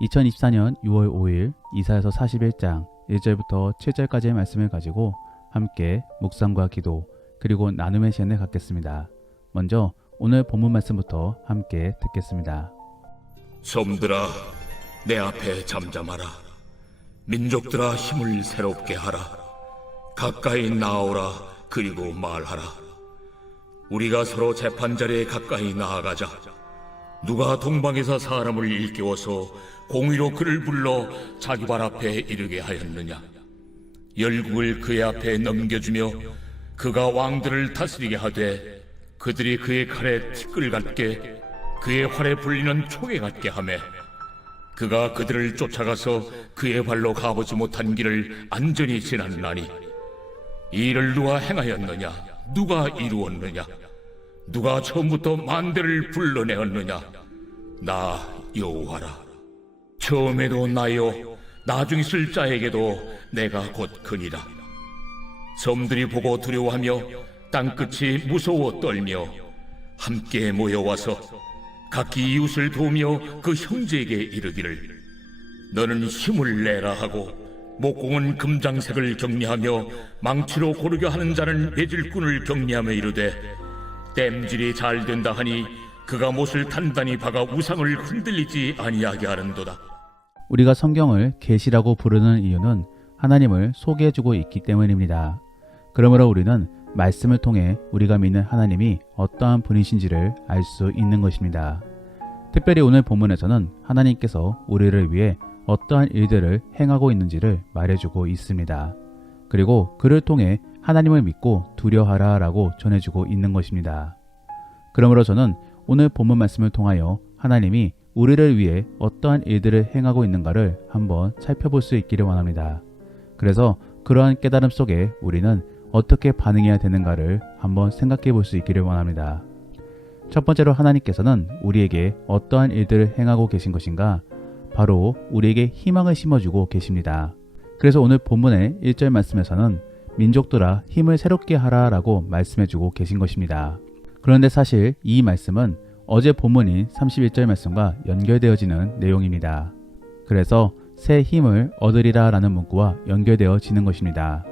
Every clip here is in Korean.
2024년 6월 5일 이사야서 41장 1절부터 7절까지의 말씀을 가지고 함께 묵상과 기도 그리고 나눔의 시간을 갖겠습니다. 먼저 오늘 본문 말씀부터 함께 듣겠습니다. 섬들아 내 앞에 잠잠하라. 민족들아 힘을 새롭게 하라. 가까이 나오라. 그리고 말하라. 우리가 서로 재판자리에 가까이 나아가자. 누가 동방에서 사람을 일깨워서 공의로 그를 불러 자기 발 앞에 이르게 하였느냐. 열국을 그의 앞에 넘겨주며 그가 왕들을 다스리게 하되 그들이 그의 칼에 티끌 같게 그의 활에 불리는 초계 같게 하매 그가 그들을 쫓아가서 그의 발로 가보지 못한 길을 안전히 지났나니 이 일을 누가 행하였느냐. 누가 이루었느냐. 누가 처음부터 만대를 불러내었느냐. 나 여호와라. 처음에도 나요 나중에 있을 자에게도 내가 곧 그니라. 섬들이 보고 두려워하며 땅끝이 무서워 떨며 함께 모여와서 각기 이웃을 도우며 그 형제에게 이르기를 너는 힘을 내라 하고 목공은 금장색을 격리하며 망치로 고르게 하는 자는 매질꾼을 격리하며 이르되 땜질이 잘 된다 하니 그가 못을 단단히 박아 우상을 흔들리지 아니하게 하는도다. 우리가 성경을 계시라고 부르는 이유는 하나님을 소개해주고 있기 때문입니다. 그러므로 우리는 말씀을 통해 우리가 믿는 하나님이 어떠한 분이신지를 알 수 있는 것입니다. 특별히 오늘 본문에서는 하나님께서 우리를 위해 어떠한 일들을 행하고 있는지를 말해주고 있습니다. 그리고 그를 통해 하나님을 믿고 두려워하라 라고 전해주고 있는 것입니다. 그러므로 저는 오늘 본문 말씀을 통하여 하나님이 우리를 위해 어떠한 일들을 행하고 있는가를 한번 살펴볼 수 있기를 원합니다. 그래서 그러한 깨달음 속에 우리는 어떻게 반응해야 되는가를 한번 생각해 볼 수 있기를 원합니다. 첫 번째로 하나님께서는 우리에게 어떠한 일들을 행하고 계신 것인가? 바로 우리에게 희망을 심어주고 계십니다. 그래서 오늘 본문의 1절 말씀에서는 민족들아 힘을 새롭게 하라 라고 말씀해주고 계신 것입니다. 그런데 사실 이 말씀은 어제 본문인 31절 말씀과 연결되어지는 내용입니다. 그래서 새 힘을 얻으리라 라는 문구와 연결되어지는 것입니다.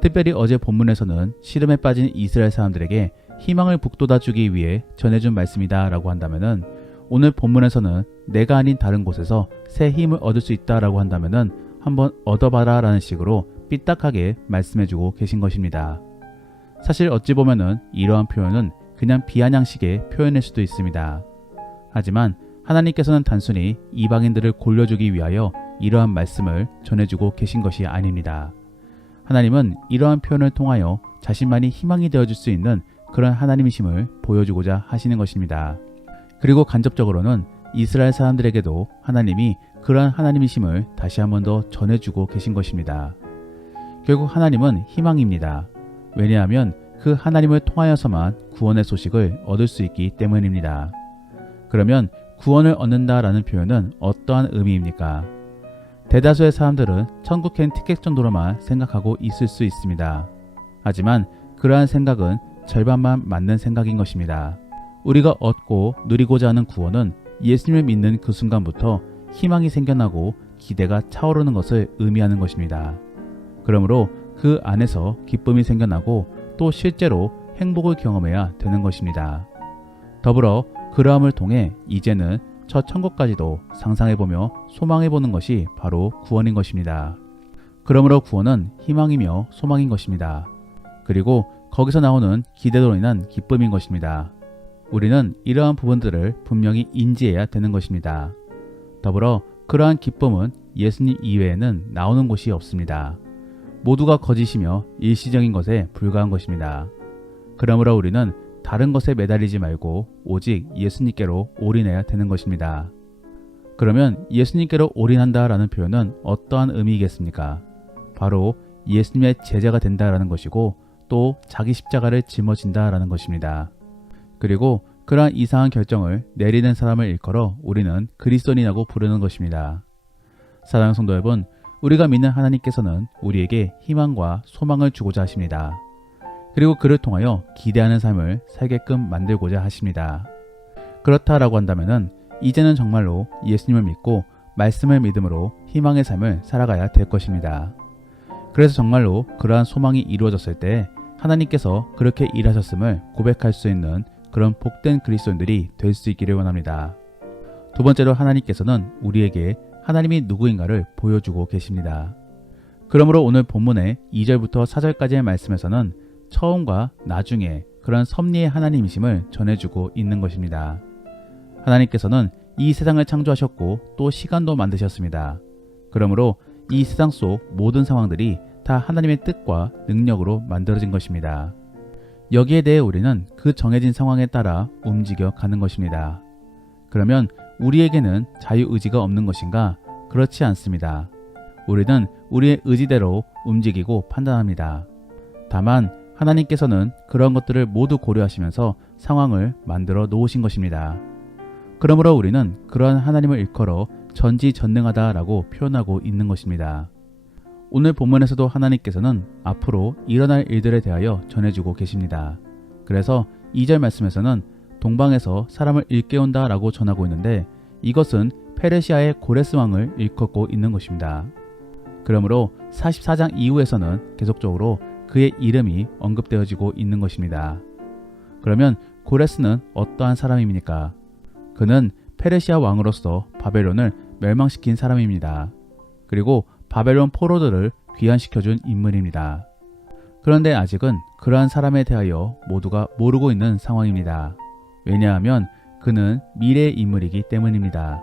특별히 어제 본문에서는 시름에 빠진 이스라엘 사람들에게 희망을 북돋아 주기 위해 전해준 말씀이다 라고 한다면은 오늘 본문에서는 내가 아닌 다른 곳에서 새 힘을 얻을 수 있다 라고 한다면은 한번 얻어봐라 라는 식으로 삐딱하게 말씀해주고 계신 것입니다. 사실 어찌 보면은 이러한 표현은 그냥 비아냥식의 표현일 수도 있습니다. 하지만 하나님께서는 단순히 이방인들을 골려주기 위하여 이러한 말씀을 전해주고 계신 것이 아닙니다. 하나님은 이러한 표현을 통하여 자신만이 희망이 되어줄 수 있는 그런 하나님이심을 보여주고자 하시는 것입니다. 그리고 간접적으로는 이스라엘 사람들에게도 하나님이 그러한 하나님이심을 다시 한 번 더 전해주고 계신 것입니다. 결국 하나님은 희망입니다. 왜냐하면 그 하나님을 통하여서만 구원의 소식을 얻을 수 있기 때문입니다. 그러면 구원을 얻는다라는 표현은 어떠한 의미입니까? 대다수의 사람들은 천국행 티켓 정도로만 생각하고 있을 수 있습니다. 하지만 그러한 생각은 절반만 맞는 생각인 것입니다. 우리가 얻고 누리고자 하는 구원은 예수님을 믿는 그 순간부터 희망이 생겨나고 기대가 차오르는 것을 의미하는 것입니다. 그러므로 그 안에서 기쁨이 생겨나고 또 실제로 행복을 경험해야 되는 것입니다. 더불어 그러함을 통해 이제는 저 천국까지도 상상해보며 소망해보는 것이 바로 구원인 것입니다. 그러므로 구원은 희망이며 소망인 것입니다. 그리고 거기서 나오는 기대로 인한 기쁨인 것입니다. 우리는 이러한 부분들을 분명히 인지해야 되는 것입니다. 더불어 그러한 기쁨은 예수님 이외에는 나오는 곳이 없습니다. 모두가 거짓이며 일시적인 것에 불과한 것입니다. 그러므로 우리는 다른 것에 매달리지 말고 오직 예수님께로 올인해야 되는 것입니다. 그러면 예수님께로 올인한다 라는 표현은 어떠한 의미이겠습니까? 바로 예수님의 제자가 된다라는 것이고 또 자기 십자가를 짊어진다 라는 것입니다. 그리고 그러한 이상한 결정을 내리는 사람을 일컬어 우리는 그리스도인이라고 부르는 것입니다. 사랑하는 성도 여러분, 우리가 믿는 하나님께서는 우리에게 희망과 소망을 주고자 하십니다. 그리고 그를 통하여 기대하는 삶을 살게끔 만들고자 하십니다. 그렇다라고 한다면은 이제는 정말로 예수님을 믿고 말씀을 믿음으로 희망의 삶을 살아가야 될 것입니다. 그래서 정말로 그러한 소망이 이루어졌을 때 하나님께서 그렇게 일하셨음을 고백할 수 있는 그런 복된 그리스도인들이 될 수 있기를 원합니다. 두 번째로 하나님께서는 우리에게 하나님이 누구인가를 보여주고 계십니다. 그러므로 오늘 본문의 2절부터 4절까지의 말씀에서는 처음과 나중에 그런 섭리의 하나님이심을 전해주고 있는 것입니다. 하나님께서는 이 세상을 창조하셨고 또 시간도 만드셨습니다. 그러므로 이 세상 속 모든 상황들이 다 하나님의 뜻과 능력으로 만들어진 것입니다. 여기에 대해 우리는 그 정해진 상황에 따라 움직여 가는 것입니다. 그러면 우리에게는 자유의지가 없는 것인가? 그렇지 않습니다. 우리는 우리의 의지대로 움직이고 판단합니다. 다만 하나님께서는 그런 것들을 모두 고려하시면서 상황을 만들어 놓으신 것입니다. 그러므로 우리는 그러한 하나님을 일컬어 전지전능하다라고 표현하고 있는 것입니다. 오늘 본문에서도 하나님께서는 앞으로 일어날 일들에 대하여 전해주고 계십니다. 그래서 2절 말씀에서는 동방에서 사람을 일깨운다 라고 전하고 있는데 이것은 페르시아의 고레스 왕을 일컫고 있는 것입니다. 그러므로 44장 이후에서는 계속적으로 그의 이름이 언급되어지고 있는 것입니다. 그러면 고레스는 어떠한 사람입니까? 그는 페르시아 왕으로서 바벨론을 멸망시킨 사람입니다. 그리고 바벨론 포로들을 귀환시켜준 인물입니다. 그런데 아직은 그러한 사람에 대하여 모두가 모르고 있는 상황입니다. 왜냐하면 그는 미래의 인물이기 때문입니다.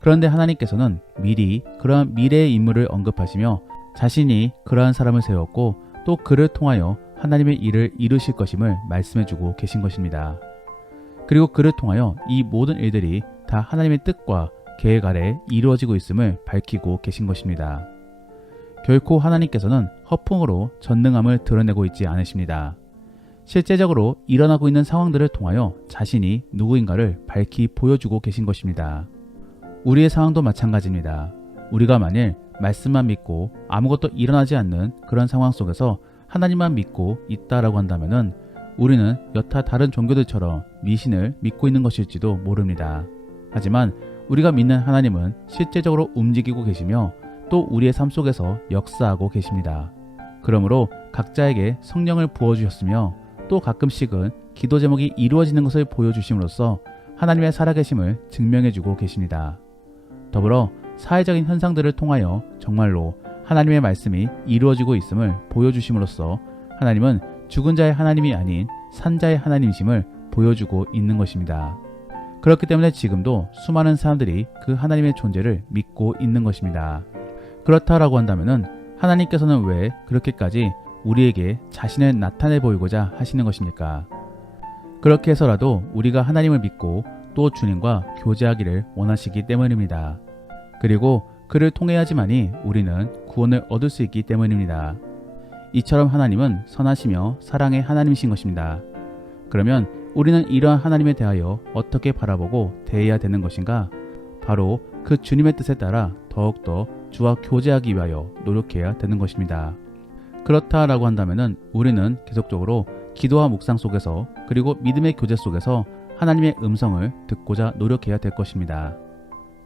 그런데 하나님께서는 미리 그러한 미래의 인물을 언급하시며 자신이 그러한 사람을 세웠고 또 그를 통하여 하나님의 일을 이루실 것임을 말씀해주고 계신 것입니다. 그리고 그를 통하여 이 모든 일들이 다 하나님의 뜻과 계획 아래 이루어지고 있음을 밝히고 계신 것입니다. 결코 하나님께서는 허풍으로 전능함을 드러내고 있지 않으십니다. 실제적으로 일어나고 있는 상황들을 통하여 자신이 누구인가를 밝히 보여주고 계신 것입니다. 우리의 상황도 마찬가지입니다. 우리가 만일 말씀만 믿고 아무것도 일어나지 않는 그런 상황 속에서 하나님만 믿고 있다라고 한다면은 우리는 여타 다른 종교들처럼 미신을 믿고 있는 것일지도 모릅니다. 하지만 우리가 믿는 하나님은 실제적으로 움직이고 계시며 또 우리의 삶 속에서 역사하고 계십니다. 그러므로 각자에게 성령을 부어주셨으며 또 가끔씩은 기도 제목이 이루어지는 것을 보여주심으로써 하나님의 살아계심을 증명해주고 계십니다. 더불어 사회적인 현상들을 통하여 정말로 하나님의 말씀이 이루어지고 있음을 보여주심으로써 하나님은 죽은 자의 하나님이 아닌 산자의 하나님이심을 보여주고 있는 것입니다. 그렇기 때문에 지금도 수많은 사람들이 그 하나님의 존재를 믿고 있는 것입니다. 그렇다라고 한다면은 하나님께서는 왜 그렇게까지 우리에게 자신을 나타내 보이고자 하시는 것입니까? 그렇게 해서라도 우리가 하나님을 믿고 또 주님과 교제하기를 원하시기 때문입니다. 그리고 그를 통해야지만이 우리는 구원을 얻을 수 있기 때문입니다. 이처럼 하나님은 선하시며 사랑의 하나님이신 것입니다. 그러면 우리는 이러한 하나님에 대하여 어떻게 바라보고 대해야 되는 것인가? 바로 그 주님의 뜻에 따라 더욱더 주와 교제하기 위하여 노력해야 되는 것입니다. 그렇다라고 한다면은 우리는 계속적으로 기도와 묵상 속에서 그리고 믿음의 교제 속에서 하나님의 음성을 듣고자 노력해야 될 것입니다.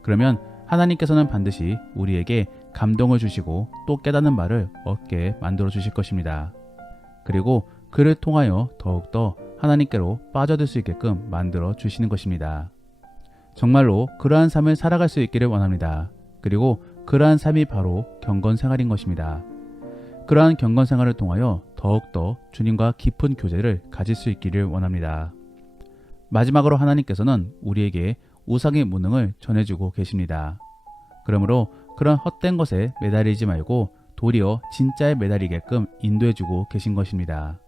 그러면 하나님께서는 반드시 우리에게 감동을 주시고 또 깨닫는 말을 얻게 만들어 주실 것입니다. 그리고 그를 통하여 더욱더 하나님께로 빠져들 수 있게끔 만들어 주시는 것입니다. 정말로 그러한 삶을 살아갈 수 있기를 원합니다. 그리고 그러한 삶이 바로 경건생활인 것입니다. 그러한 경건생활을 통하여 더욱더 주님과 깊은 교제를 가질 수 있기를 원합니다. 마지막으로 하나님께서는 우리에게 우상의 무능을 전해주고 계십니다. 그러므로 그런 헛된 것에 매달리지 말고 도리어 진짜에 매달리게끔 인도해주고 계신 것입니다.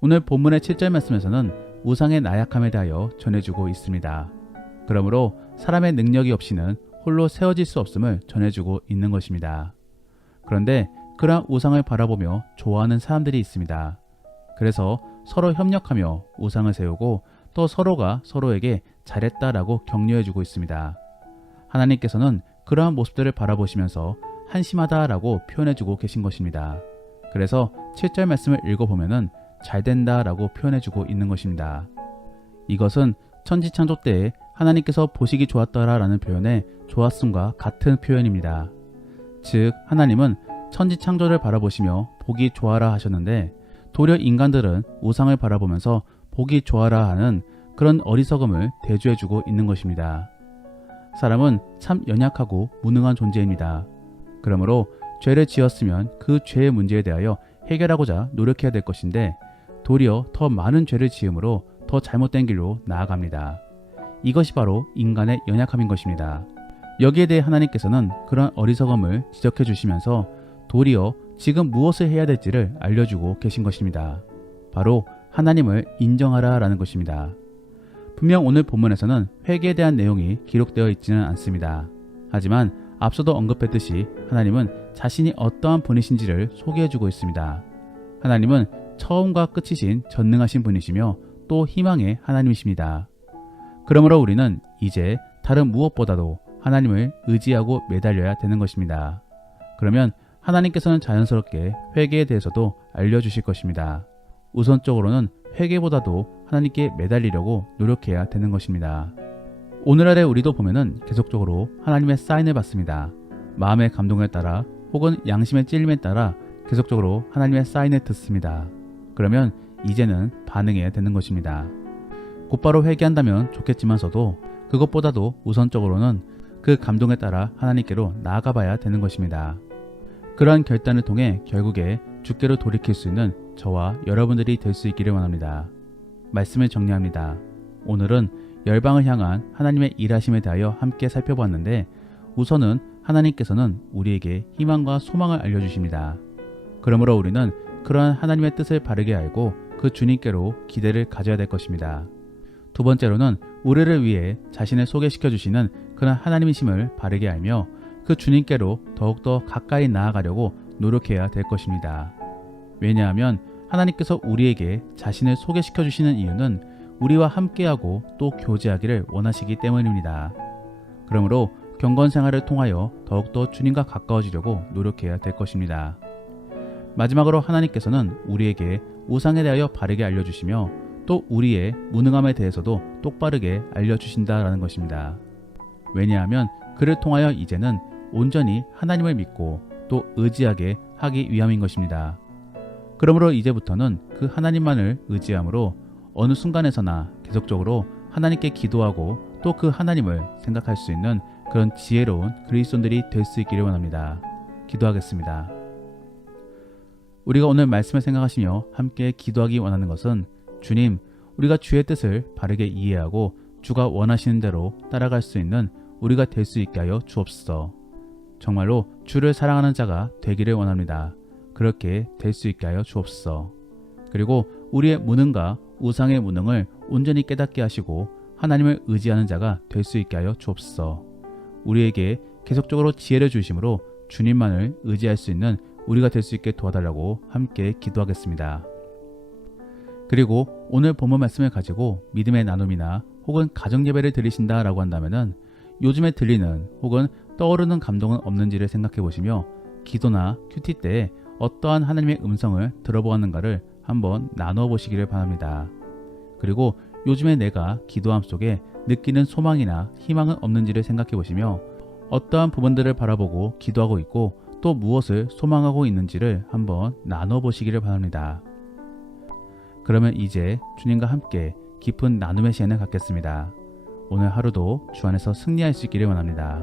오늘 본문의 7절 말씀에서는 우상의 나약함에 대하여 전해주고 있습니다. 그러므로 사람의 능력이 없이는 홀로 세워질 수 없음을 전해주고 있는 것입니다. 그런데 그러한 우상을 바라보며 좋아하는 사람들이 있습니다. 그래서 서로 협력하며 우상을 세우고 또 서로가 서로에게 잘했다라고 격려해주고 있습니다. 하나님께서는 그러한 모습들을 바라보시면서 한심하다라고 표현해주고 계신 것입니다. 그래서 7절 말씀을 읽어보면은 잘된다라고 표현해주고 있는 것입니다. 이것은 천지창조 때에 하나님께서 보시기 좋았더라 라는 표현의 좋았음과 같은 표현입니다. 즉 하나님은 천지 창조를 바라보시며 보기 좋아라 하셨는데 도리어 인간들은 우상을 바라보면서 보기 좋아라 하는 그런 어리석음을 대조해주고 있는 것입니다. 사람은 참 연약하고 무능한 존재입니다. 그러므로 죄를 지었으면 그 죄의 문제에 대하여 해결하고자 노력해야 될 것인데 도리어 더 많은 죄를 지음으로 더 잘못된 길로 나아갑니다. 이것이 바로 인간의 연약함인 것입니다. 여기에 대해 하나님께서는 그런 어리석음을 지적해 주시면서 도리어 지금 무엇을 해야 될지를 알려주고 계신 것입니다. 바로 하나님을 인정하라 라는 것입니다. 분명 오늘 본문에서는 회개에 대한 내용이 기록되어 있지는 않습니다. 하지만 앞서도 언급했듯이 하나님은 자신이 어떠한 분이신지를 소개해주고 있습니다. 하나님은 처음과 끝이신 전능하신 분이시며 또 희망의 하나님이십니다. 그러므로 우리는 이제 다른 무엇보다도 하나님을 의지하고 매달려야 되는 것입니다. 그러면 하나님께서는 자연스럽게 회개에 대해서도 알려주실 것입니다. 우선적으로는 회개보다도 하나님께 매달리려고 노력해야 되는 것입니다. 오늘날에 우리도 보면은 계속적으로 하나님의 사인을 받습니다. 마음의 감동에 따라 혹은 양심의 찔림에 따라 계속적으로 하나님의 사인을 듣습니다. 그러면 이제는 반응해야 되는 것입니다. 곧바로 회개한다면 좋겠지만서도 그것보다도 우선적으로는 그 감동에 따라 하나님께로 나아가 봐야 되는 것입니다. 그러한 결단을 통해 결국에 주께로 돌이킬 수 있는 저와 여러분들이 될 수 있기를 원합니다. 말씀을 정리합니다. 오늘은 열방을 향한 하나님의 일하심에 대하여 함께 살펴보았는데 우선은 하나님께서는 우리에게 희망과 소망을 알려주십니다. 그러므로 우리는 그러한 하나님의 뜻을 바르게 알고 그 주님께로 기대를 가져야 될 것입니다. 두 번째로는 우리를 위해 자신을 소개시켜 주시는 그런 하나님이심을 바르게 알며 그 주님께로 더욱더 가까이 나아가려고 노력해야 될 것입니다. 왜냐하면 하나님께서 우리에게 자신을 소개시켜 주시는 이유는 우리와 함께하고 또 교제하기를 원하시기 때문입니다. 그러므로 경건 생활을 통하여 더욱더 주님과 가까워지려고 노력해야 될 것입니다. 마지막으로 하나님께서는 우리에게 우상에 대하여 바르게 알려주시며 또 우리의 무능함에 대해서도 똑바르게 알려주신다라는 것입니다. 왜냐하면 그를 통하여 이제는 온전히 하나님을 믿고 또 의지하게 하기 위함인 것입니다. 그러므로 이제부터는 그 하나님만을 의지함으로 어느 순간에서나 계속적으로 하나님께 기도하고 또 그 하나님을 생각할 수 있는 그런 지혜로운 그리스도인들이 될 수 있기를 원합니다. 기도하겠습니다. 우리가 오늘 말씀을 생각하시며 함께 기도하기 원하는 것은 주님, 우리가 주의 뜻을 바르게 이해하고 주가 원하시는 대로 따라갈 수 있는 우리가 될 수 있게 하여 주옵소서. 정말로 주를 사랑하는 자가 되기를 원합니다. 그렇게 될 수 있게 하여 주옵소서. 그리고 우리의 무능과 우상의 무능을 온전히 깨닫게 하시고 하나님을 의지하는 자가 될 수 있게 하여 주옵소서. 우리에게 계속적으로 지혜를 주심으로 주님만을 의지할 수 있는 우리가 될 수 있게 도와달라고 함께 기도하겠습니다. 그리고 오늘 본문 말씀을 가지고 믿음의 나눔이나 혹은 가정예배를 드리신다라고 한다면은 요즘에 들리는 혹은 떠오르는 감동은 없는지를 생각해 보시며 기도나 큐티 때에 어떠한 하나님의 음성을 들어보았는가를 한번 나누어 보시기를 바랍니다. 그리고 요즘에 내가 기도함 속에 느끼는 소망이나 희망은 없는지를 생각해 보시며 어떠한 부분들을 바라보고 기도하고 있고 또 무엇을 소망하고 있는지를 한번 나눠 보시기를 바랍니다. 그러면 이제 주님과 함께 깊은 나눔의 시간을 갖겠습니다. 오늘 하루도 주 안에서 승리할 수 있기를 원합니다.